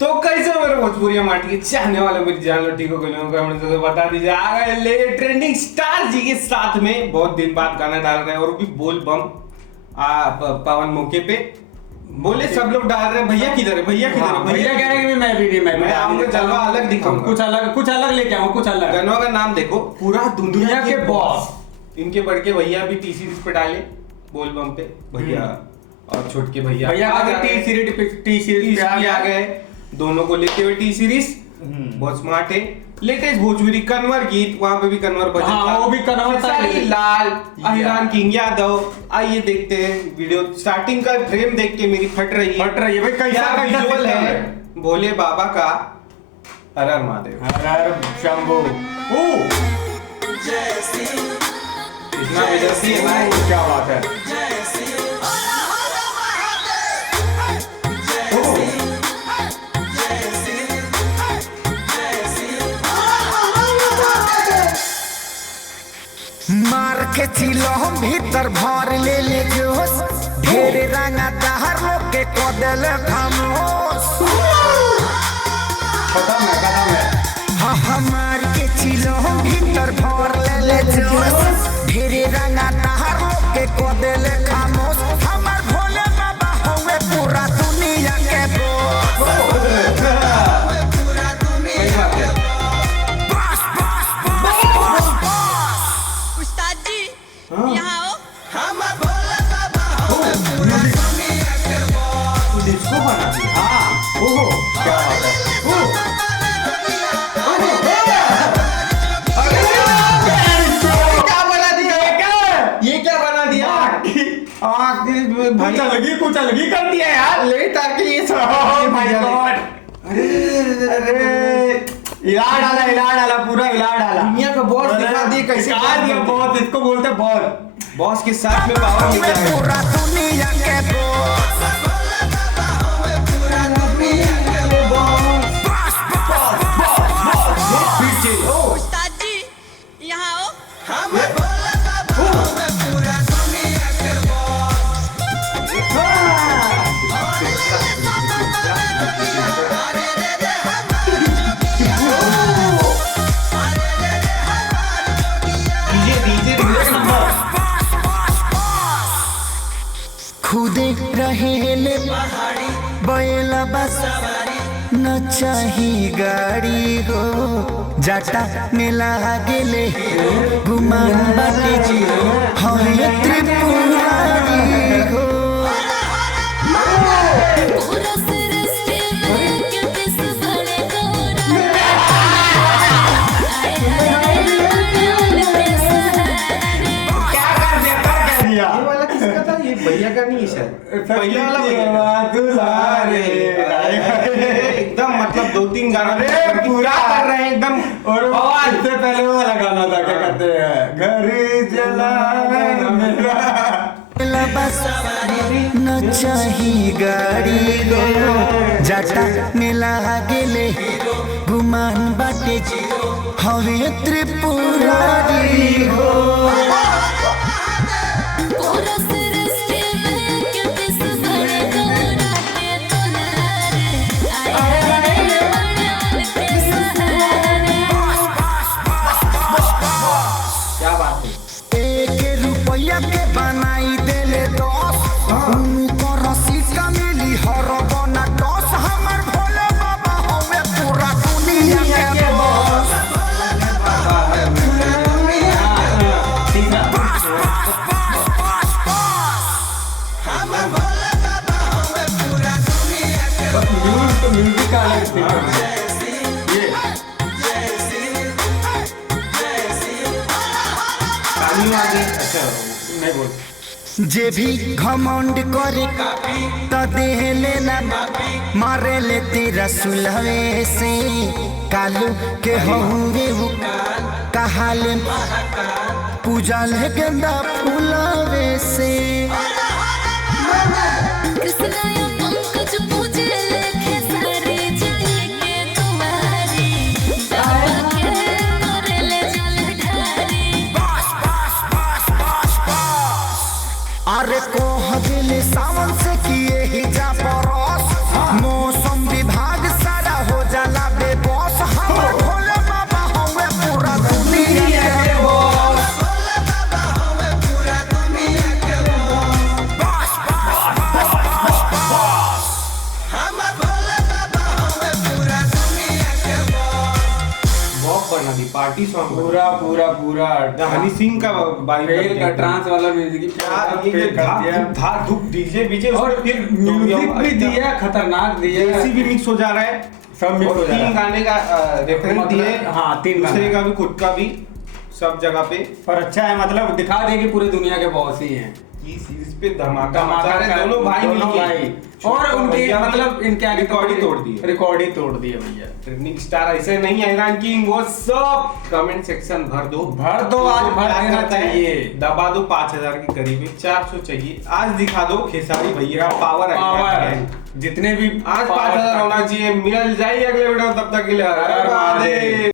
तो कैसे मेरे भोजपुरी माटी के चाहने वाले मेरी जान लट्टी को तो बता दीजिए आ गए ले ट्रेंडिंग स्टार जी के साथ में बहुत दिन बाद गाना डाल रहे हैं और भी बोल बम पावन मौके पे बोले सब लोग डाल रहे हैं। भैया किधर है भैया किधर है भैया कह रहे हैं कि मैं आऊंगा जलवा अलग दिखाऊंगा कुछ अलग लेके आऊंगा कुछ अलग। गनवा का नाम देखो पूरा दुनिया के बॉस। इनके बड़ के भैया भी टी सीरीज पे डाले बोल बम पे भैया और छोटके भैया टी सीरीज आ गए दोनों को लेते हुए टी सीरीज बहुत स्मार्ट है। लेटेस्ट भोजपुरी कन्वर गीत वहां पे भी कन्वर बजा वो भी कन्वर था लाल अहिरान किंग यादव। आइए देखते हैं वीडियो स्टार्टिंग का फ्रेम देख के मेरी फट रही है भाई कैसा विजुअल है भोले बाबा का। हर हर महादेव हर शंभू इतना विदेशी है ना क्या बात है। मार के चिलो हम भीतर भर ले जोश ढेर रंगा दहर लोग के कोदल खामोश। खत्म है हाँ हमार के चिलो हम भीतर भर ले जोश ढेर रंगा दहर लोग के कोदल खामोश। हमार भोले बाबा होवे पूरा दुनिया के डिस्को बना दिया। क्या बात है। क्या बना दिया ये क्या बना दिया कुछ अलग कर दिया यार। लेट आके ये सब हिला डाला पूरा हिला डाला। दुनिया का बॉस दिखा दिए कैसे बॉस इसको बोलते बॉस के साथ में पावर मिल जाएगा। पूरा दुनिया के खुदे रहेले बैला बस न चाही गाड़ी हो जाटा मेला गेले घुमान बाटे हवे त्रिपुरारी हो। भैया का नहीं है पहले वाला एकदम मतलब 2-3 गाना पूरा कर रहे हैं एकदम। और इससे पहले वो वाला गाना था क्या कहते हैं घर जला मेरा बस न चाही गाड़ी हो जाटा मेला गेले घुमान बाटे हवे त्रिपुरारी हो। म्यूजिक का अलग नहीं बोल जे भी घमंड करे तो देह लेना मारे ले तेरा सुलहे से कालू के होंगे वो कहाले पूजा ले गेंदा फूलावे से। अरे को हदिल सावन से किए ही जा परोस मौसम विभाग सा पार्टी सॉन्ग पूरा पूरा पूरा हनी सिंह का बाइक फेल का ट्रांस वाला म्यूजिक यार ये धाक धुक डीजे बीजे और फिर म्यूजिक भी दिया, खतरनाक दिया, देसी भी मिक्स हो जा रहा है, सब मिक्स और हो जा रहा है। 3 गाने का रेफरेंस मतलब, दिए, हाँ, 3 दूसरे गाने। का भी खुद का भी सब जगह पे। पर अच्छा है, मतलब दिखा दे कि पूरे दुनिया के बॉस ही हैं। ये सीरीज पे धमाका मचा धमाका रहे दोनों भाई मिलके। और उनके भैया ने मतलब इनके आगे रिकॉर्ड ही तोड़ दिए। रिकॉर्ड ही तोड़ दिए भैया। ट्रेंडिंग स्टार ऐसे नहीं है रैंकिंग, वो सब कमेंट सेक्शन भर दो भर दो, आज भर क्या देना करता है? चाहिए। दबा दो 5000 के करीब है, 400 चाहिए। आज दिखा दो खेसारी भैया का पावर है, जितने भी आज 5000 होना चाहिए। मिल जाइए अगले वीडियो, तब तक के लिए हर हर महादेव।